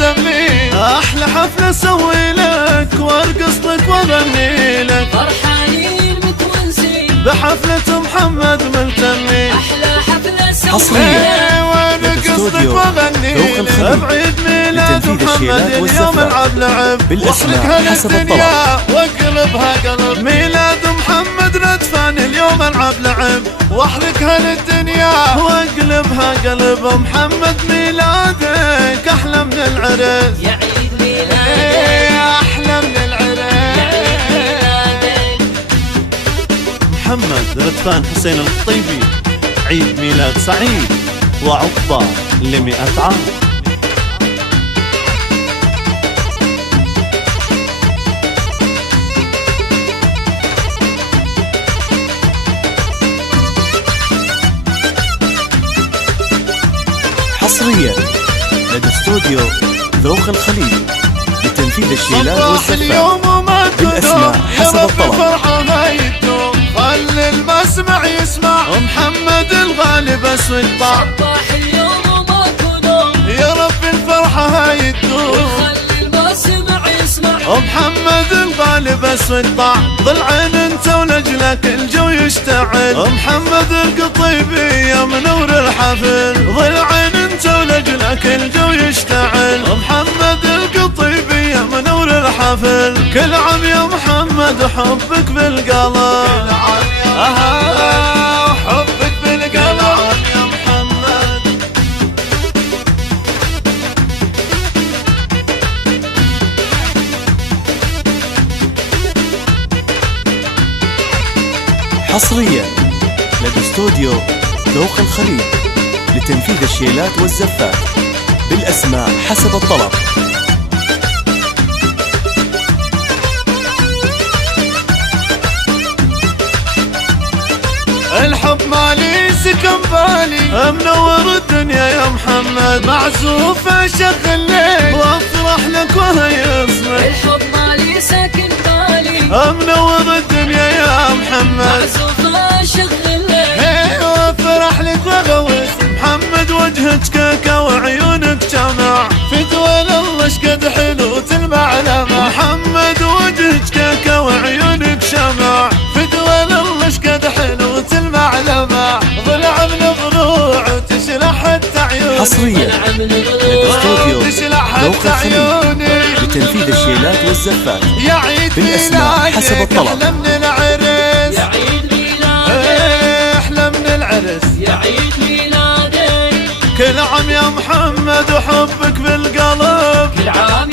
مهتمين. احلى حفلة اسوي لك وارقص لك واغني لك، فرحانين متونسين بحفلة محمد مهتمين. احلى حفلة اسوي حصريا وارقص لك واغني لك، بعيد ميلاد محمد اليوم العب لعب، بالاسماء حسب الطلب. واقلبها قلب ميلاد محمد ندفان اليوم العب لعب، واحرق هالدنيا واقلبها قلب. محمد ميلادك احلى من العرس، يا عيد ميلادك احلى من العرس. محمد ردفان حسين القطيبي، عيد ميلاد سعيد وعقبه ل100 عام. حصريا لدى استوديو ذوق الخليج لتنفيذ الشيلات والزفات بالاسماء حسب الطلب. فرحة هيدوم خلي المسمع يسمع، محمد الغالي بس والطع صباح اليوم وماكو نوم، يا رب الفرحة هيدوم خلي المسمع يسمع. محمد الغالي بس والطع، ضل عين انت ولجلك الجو يشتعل. محمد القطيبي يا منور الحفل، ضل عين انت ولجلك الجو يشتعل. محمد القطيبي يا منور الحفل، كل عام يا محمد حبك بالقلب، حبك بالقلب يا محمد. حصريا لدى استوديو ذوق الخليج لتنفيذ الشيلات والزفات بالاسماء حسب الطلب. الحب مالي سكن بالي، منور الدنيا يا محمد، معزوف اشغل لك وافرح لك وهيصلك. الحب مالي ساكن بالي، منور الدنيا يا محمد، معزوف اشغل لك وافرح لك واغوص. محمد وجهك كيكه وعيونك جمع، فدوى الله شقد حلو تلمع لمع. محمد وجهك كيكه وعيونك شمع، فدوى الله شقد حلو تلمع لمع. ضلع من ضلوع وتشلح حتى عيوني، حصريا لدى استوديو ذوق الخليج لتنفيذ الشيلات والزفات يا عيد بالاسماء حسب الطلب. احلى من العرس، يا عيد ميلادك احلى من العرس. يا عيد ميلادك كل عام يا محمد وحبك بالقلب، كل عام